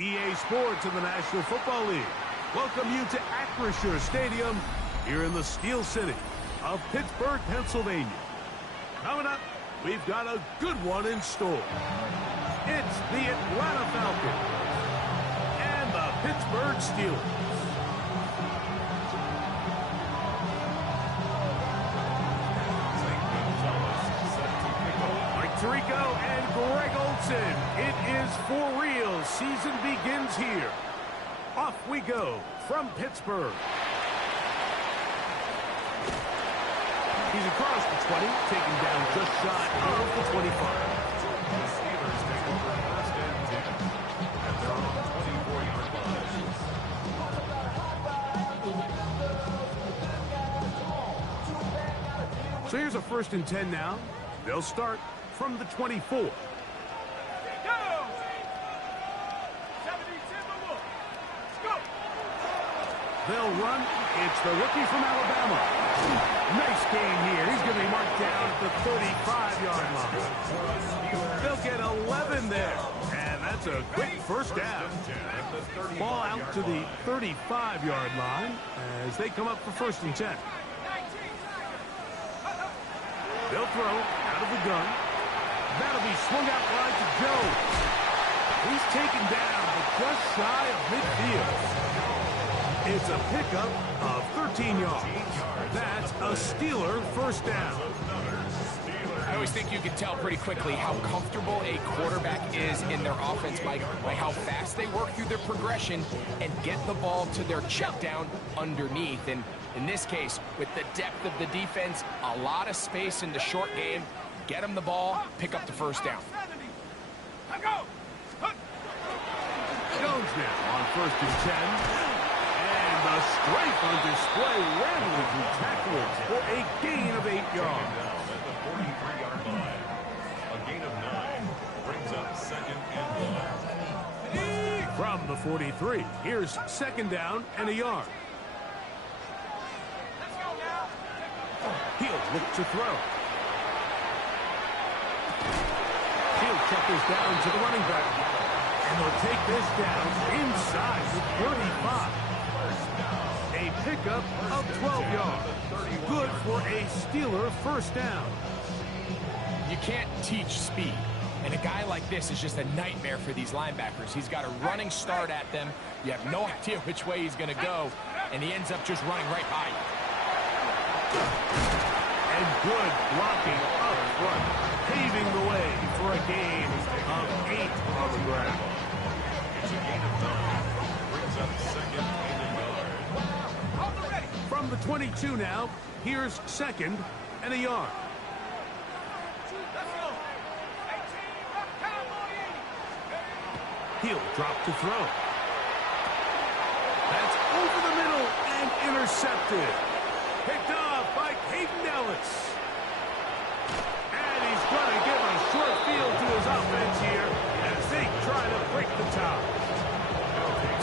EA Sports in the National Football League welcome you to Acrisure Stadium here in the Steel City of Pittsburgh, Pennsylvania. Coming up, we've got a good one in store. It's the Atlanta Falcons and the Pittsburgh Steelers. Tirico and Greg Olsen. It is for real. Season begins here. Off we go from Pittsburgh. He's across the 20, taken down just shy of the 25. The Steelers take over first and 10 at their own 24-yard line. So here's a first and 10 now. They'll start from the 24. Go! 70, let's go! They'll run. It's the rookie from Alabama. Nice game here. He's going to be marked down at the 35-yard line. They'll get 11 there. And that's a quick first down. Ball out to the 35-yard line as they come up for first and 10. They'll throw out of the gun. That'll be swung out wide to Jones. He's taken down, but just shy of midfield. It's a pickup of 13 yards. That's a Steeler first down. I always think you can tell pretty quickly how comfortable a quarterback is in their offense by how fast they work through their progression and get the ball to their check down underneath. And in this case, with the depth of the defense, a lot of space in the short game, get them the ball, pick up the first down. Jones now on first and 10. And the strength on display rattling through tacklers for a gain of 8 yards. At the 43-yard line, a gain of 9 brings up second and 1. From the 43, here's second down and a yard. He'll look to throw. He'll check this down to the running back. And they'll take this down inside the 35. A pickup of 12 yards. Good for a Steeler first down. You can't teach speed. And a guy like this is just a nightmare for these linebackers. He's got a running start at them. You have no idea which way he's going to go. And he ends up just running right by you. And good blocking up front, paving the way for a gain of 8 on the ground. It's a gain of 9. Brings up second and a yard. From the 22 now, here's second and a yard. He'll drop to throw. That's over the middle and intercepted. Picked off by Caden Ellis. And he's going to give a short field to his offense here as they try to break the top.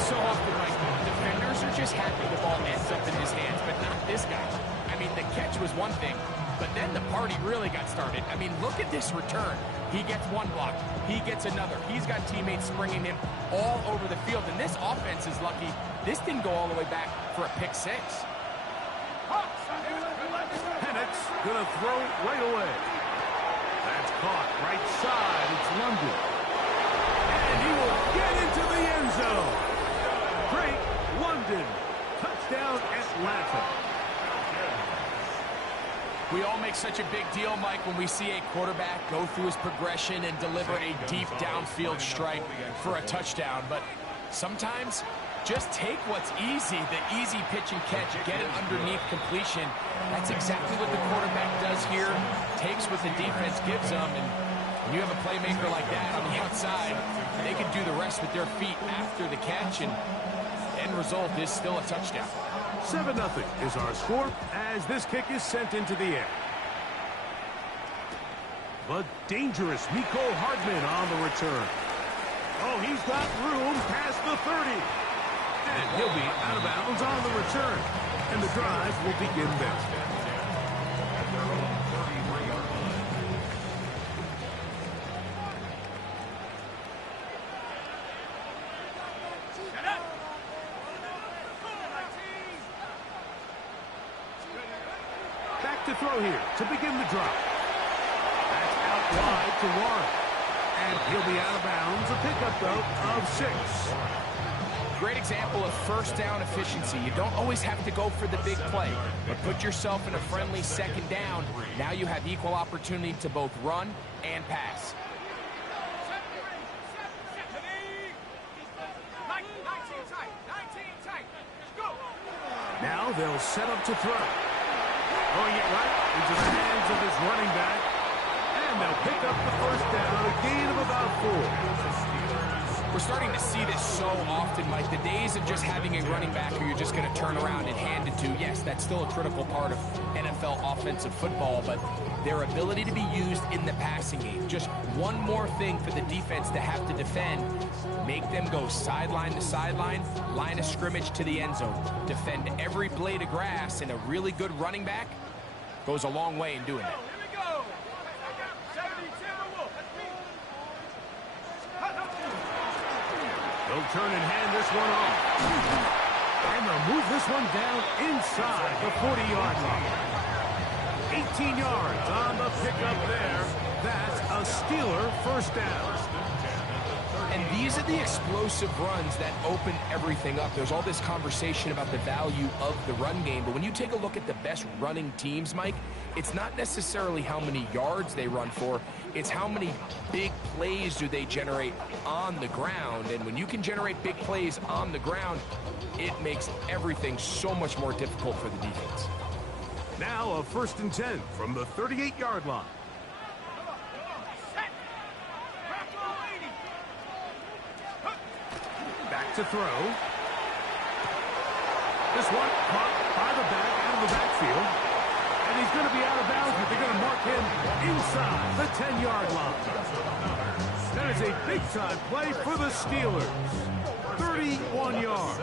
So often, like, defenders are just happy the ball ends up in his hands, but not this guy. I mean, the catch was one thing, but then the party really got started. I mean, look at this return. He gets one block. He gets another. He's got teammates springing him all over the field, and this offense is lucky. This didn't go all the way back for a pick six. Penix going to throw right away. That's caught right side. It's London. And he will get into the end zone. Drake London. Touchdown Atlanta. We all make such a big deal, Mike, when we see a quarterback go through his progression and deliver a deep downfield strike for a touchdown. But sometimes, just take what's easy, the easy pitch and catch, get it underneath completion. That's exactly what the quarterback does here. Takes what the defense gives them, and when you have a playmaker like that on the outside, they can do the rest with their feet after the catch, and end result is still a touchdown. 7-0 is our score as this kick is sent into the air. The dangerous Miko Hardman on the return. Oh, he's got room past the 30. And he'll be out of bounds on the return. And the drive will begin there. At their own 33-yard line. to throw here to begin the drive. That's out wide to Warren. And he'll be out of bounds. A pickup, though, of 6. Great example of first down efficiency. You don't always have to go for the big play, but put yourself in a friendly second down. Now you have equal opportunity to both run and pass. Now they'll set up to throw. Throwing it right into the hands of his running back. And they'll pick up the first down, a gain of about 4. We're starting to see this so often, Mike. The days of just having a running back who you're just going to turn around and hand it to, yes, that's still a critical part of NFL offensive football, but their ability to be used in the passing game. Just one more thing for the defense to have to defend. Make them go sideline to sideline, line of scrimmage to the end zone. Defend every blade of grass, and a really good running back goes a long way in doing that. They'll turn and hand this one off. And they'll move this one down inside the 40-yard line. 18 yards on the pickup there. That's a Steeler first down. And these are the explosive runs that open everything up. There's all this conversation about the value of the run game, but when you take a look at the best running teams, Mike, it's not necessarily how many yards they run for, it's how many big plays do they generate on the ground. And when you can generate big plays on the ground, it makes everything so much more difficult for the defense. Now a 1st and 10 from the 38-yard line. Back to throw. This one caught by the back out of the backfield. And he's going to be out of bounds, but they're going to mark him inside the 10-yard line. That is a big-time play for the Steelers. 31 yards.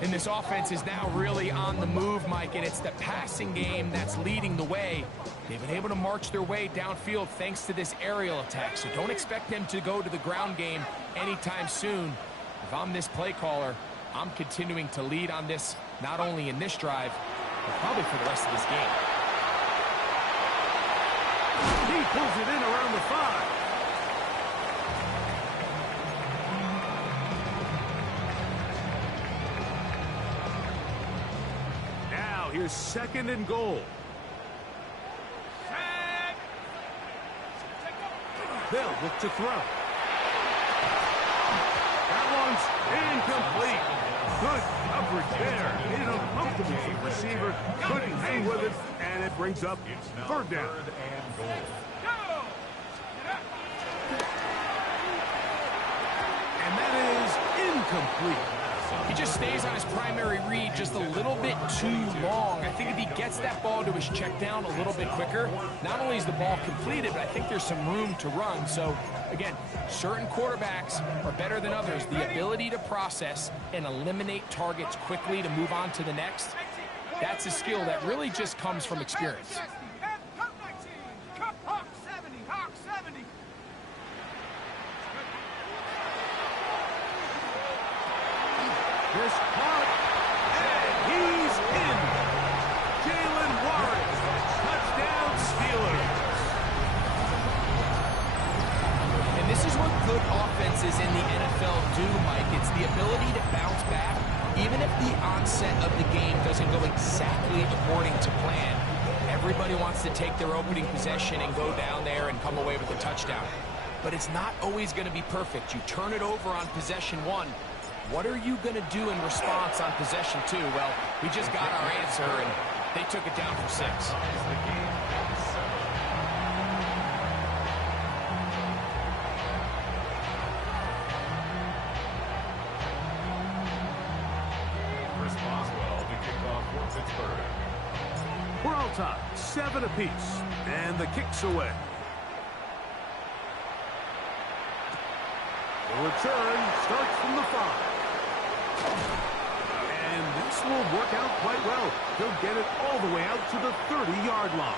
And this offense is now really on the move, Mike, and it's the passing game that's leading the way. They've been able to march their way downfield thanks to this aerial attack, so don't expect them to go to the ground game anytime soon. If I'm this play caller, I'm continuing to lead on this, not only in this drive, but probably for the rest of this game. He pulls it in around the 5. Now here's 2nd and goal. They'll look to throw. That one's incomplete. Good coverage there. Hit him comfortably for the receiver. Couldn't hang with it, and it brings up 3rd down. And that is incomplete. He just stays on his primary read just a little bit too long. I think if he gets that ball to his check down a little bit quicker, not only is the ball completed, but I think there's some room to run. So, again, certain quarterbacks are better than others. The ability to process and eliminate targets quickly to move on to the next, that's a skill that really just comes from experience. This caught, and he's in. Jaylen Warren, touchdown Steelers. And this is what good offenses in the NFL do, Mike. It's the ability to bounce back, even if the onset of the game doesn't go exactly according to plan. Everybody wants to take their opening possession and go down there and come away with a touchdown. But it's not always going to be perfect. You turn it over on possession 1. What are you going to do in response on possession 2? Well, we just got our answer, and they took it down for 6. Chris Boswell to kick off for Pittsburgh. We're all tied, 7 apiece, and the kick's away. The return starts from the 5. And this will work out quite well. He'll get it all the way out to the 30-yard line.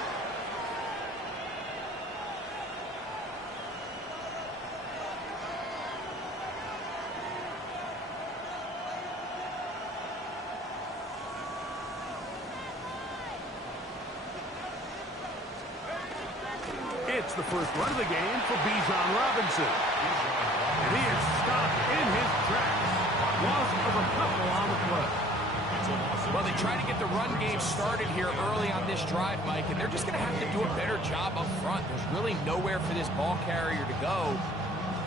It's the first run of the game for Bijan Robinson. And he is stopped in his tracks. Loss of a couple on the play. Well, they try to get the run game started here early on this drive, Mike, and they're just going to have to do a better job up front. There's really nowhere for this ball carrier to go.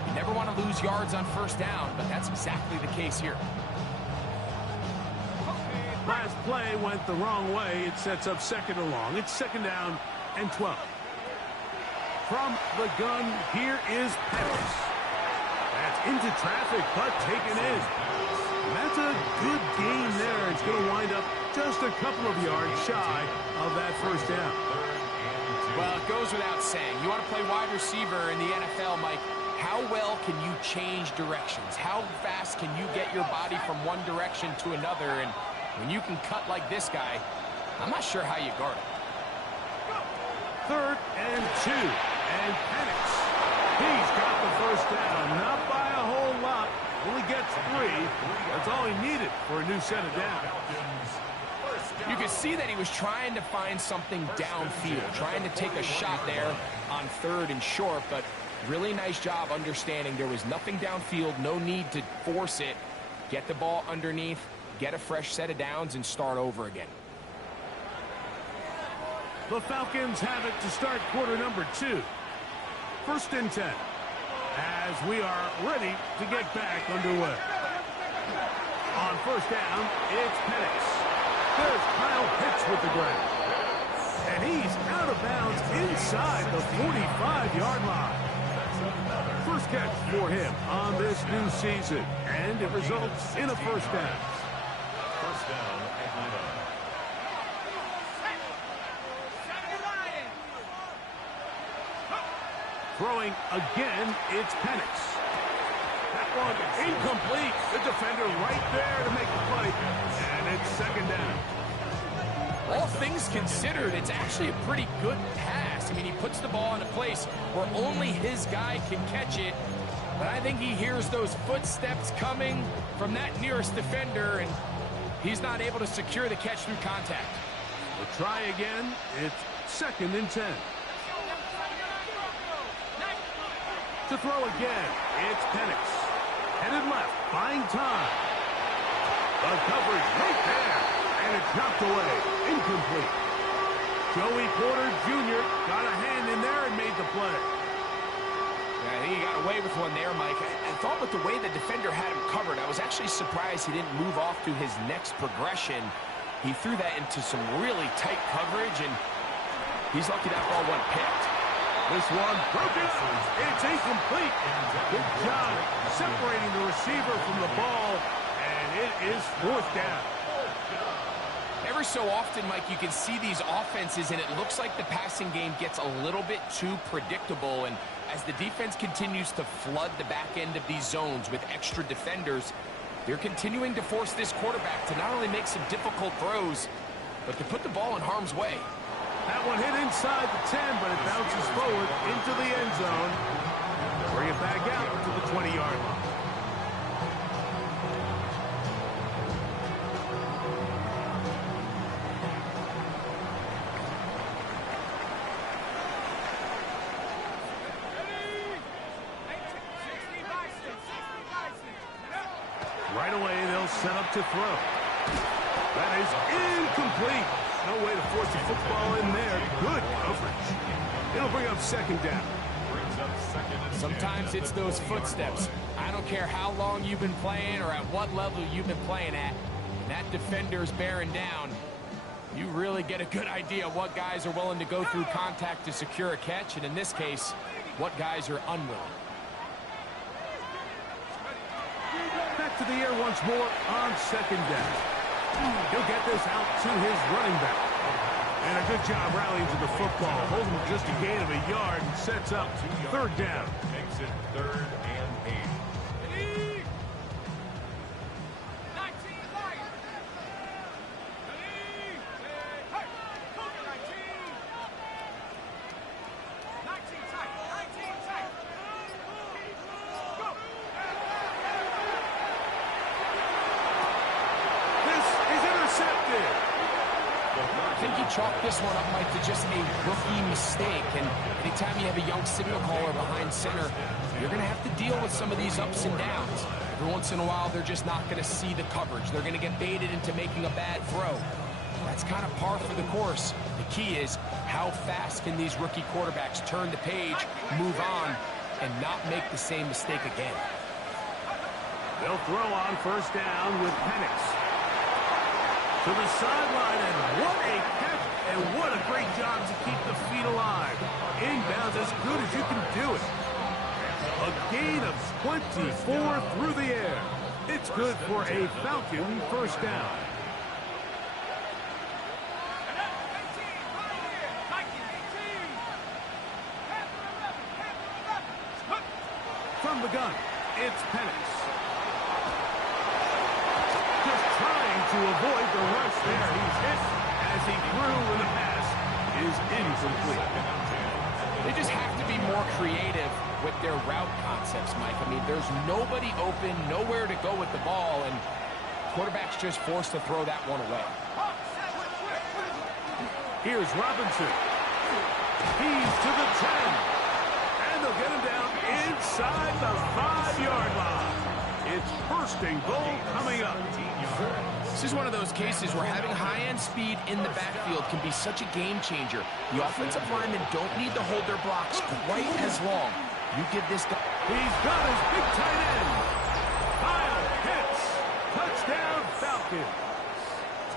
You never want to lose yards on first down, but that's exactly the case here. Last play went the wrong way. It sets up second and long. It's second down and 12. From the gun, here is Pettis. That's into traffic, but taken in. And that's a good gain there. It's going to wind up just a couple of yards shy of that first down. Well, it goes without saying. You want to play wide receiver in the NFL, Mike. How well can you change directions? How fast can you get your body from one direction to another? And when you can cut like this guy, I'm not sure how you guard it. Third and 2. And Penix. He's got the first down. Not by a whole lot. Only gets 3. That's all he needed for a new set of downs. You could see that he was trying to find something downfield, trying to take a shot there on third and short, but really nice job understanding there was nothing downfield, no need to force it. Get the ball underneath, get a fresh set of downs, and start over again. The Falcons have it to start quarter number 2. First and 10. As we are ready to get back underway. On first down, it's Penix. There's Kyle Pitts with the grab. And he's out of bounds inside the 45-yard line. First catch for him on this new season. And it results in a first down. First down at 9. Throwing again, it's Penix. That one incomplete. The defender right there to make the play. And it's second down. All things considered, it's actually a pretty good pass. I mean, he puts the ball in a place where only his guy can catch it. But I think he hears those footsteps coming from that nearest defender, and he's not able to secure the catch through contact. We'll try again. It's second and 10. To throw again, it's Penix. Headed left, buying time. The coverage right there, and it's knocked away. Incomplete. Joey Porter Jr. got a hand in there and made the play. Yeah, I think he got away with one there, Mike. I thought with the way the defender had him covered, I was actually surprised he didn't move off to his next progression. He threw that into some really tight coverage, and he's lucky that ball wasn't picked. This one broken. It's incomplete. Good job separating the receiver from the ball, and it is fourth down. Every so often, Mike, you can see these offenses, and it looks like the passing game gets a little bit too predictable. And as the defense continues to flood the back end of these zones with extra defenders, they're continuing to force this quarterback to not only make some difficult throws, but to put the ball in harm's way. That one hit inside the 10, but it bounces forward into the end zone. Bring it back out to the 20-yard line. Right away, they'll set up to throw. That is incomplete. No way to force the football in there. Good coverage. It'll bring up second down. Sometimes it's those footsteps. I don't care how long you've been playing or at what level you've been playing at. When that defender's bearing down, you really get a good idea of what guys are willing to go through contact to secure a catch, and in this case, what guys are unwilling. Back to the air once more on second down. He'll get this out to his running back. And a good job rallying to the football. Holding just a gain of a yard and sets up third down. Makes it 3rd and 8. chalk this one up, Mike, to just a rookie mistake. And anytime you have a young signal caller behind center, you're going to have to deal with some of these ups and downs. Every once in a while, they're just not going to see the coverage. They're going to get baited into making a bad throw. That's kind of par for the course. The key is how fast can these rookie quarterbacks turn the page, move on, and not make the same mistake again. They'll throw on first down with Penix. To the sideline, and what a catch, and what a great job to keep the feet alive. Inbounds as good as you can do it. A gain of 24 through the air. It's good for a Falcon first down. From the gun, it's Penix. Just trying to avoid the rush there. He's hit as he threw, and the pass is incomplete. They just have to be more creative with their route concepts, Mike. I mean, there's nobody open, nowhere to go with the ball, and quarterback's just forced to throw that one away. Here's Robinson. He's to the 10. And they'll get him down inside the 5-yard line. It's first and goal coming up. This is one of those cases where having high-end speed in the backfield can be such a game changer. The offensive linemen don't need to hold their blocks quite as long. You give this guy... He's got his big tight end. Kyle hits. Touchdown, Falcons.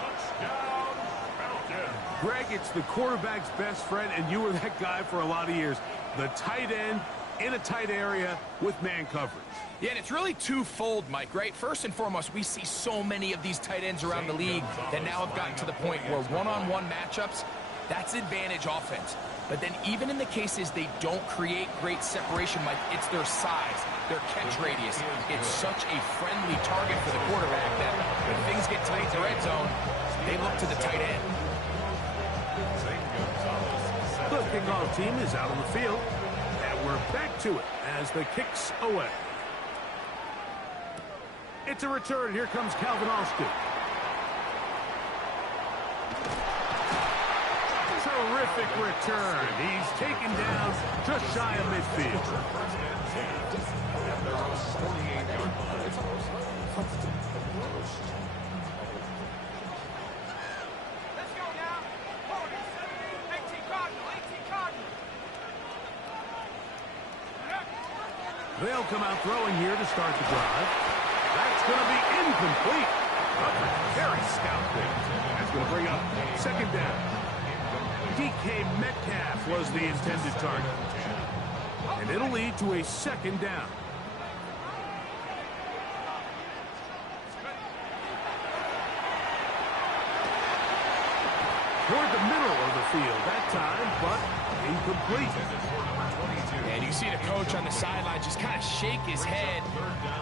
Touchdown, Falcons. Greg, it's the quarterback's best friend, and you were that guy for a lot of years. The tight end in a tight area with man coverage. Yeah, and it's really twofold, Mike, right? First and foremost, we see so many of these tight ends around the league that now have gotten to the point where one-on-one matchups, that's advantage offense. But then even in the cases they don't create great separation, Mike, it's their size, their catch radius. It's such a friendly target for the quarterback that when things get tight in the red zone, they look to the tight end. The kickoff team is out on the field, and we're back to it as the kick's away. It's a return. Here comes Calvin Austin. Terrific return. He's taken down just shy of midfield. Let's go now. Corners. 18 Cardinal. 18 Cardinal. They'll come out throwing here to start the drive. That's going to be incomplete. Very scout there. That's going to bring up second down. DK Metcalf was the intended target. And it'll lead to a second down. Toward the middle of the field that time, but incomplete. And you see the coach on the sideline just kind of shake his head.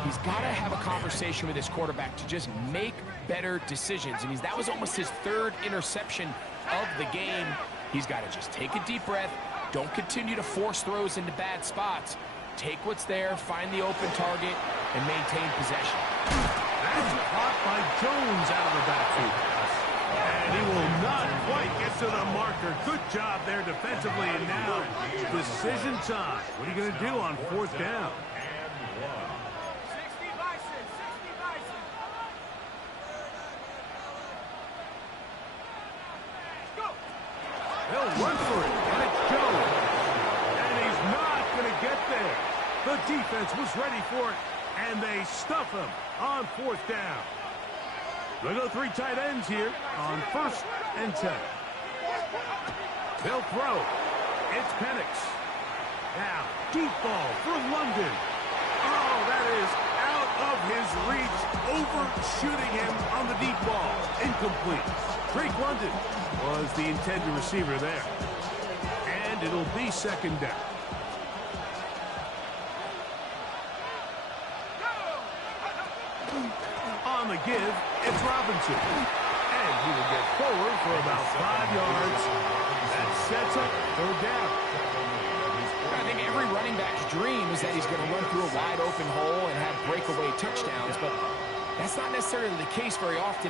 He's got to have a conversation with his quarterback to just make better decisions. I mean, that was almost his third interception of the game. He's got to just take a deep breath. Don't continue to force throws into bad spots. Take what's there, find the open target, and maintain possession. That's caught by Jones out of the backfield. And he will not quite get to the marker. Good job there defensively. And now, decision time. What are you going to do on fourth down? 60 Bison. 60 Bison. Let's go. He'll run for it. And it's Jones. And he's not going to get there. The defense was ready for it. And they stuff him on fourth down. They'll go three tight ends here on first and 10. They'll throw. It's Penix. Now, deep ball for London. Oh, that is out of his reach, overshooting him on the deep ball. Incomplete. Drake London was the intended receiver there. And it'll be second down. On the give, it's Robinson. And he will get forward for about 5 yards. That sets up third down. I think every running back's dream is that he's going to run through a wide open hole and have breakaway touchdowns, but that's not necessarily the case very often.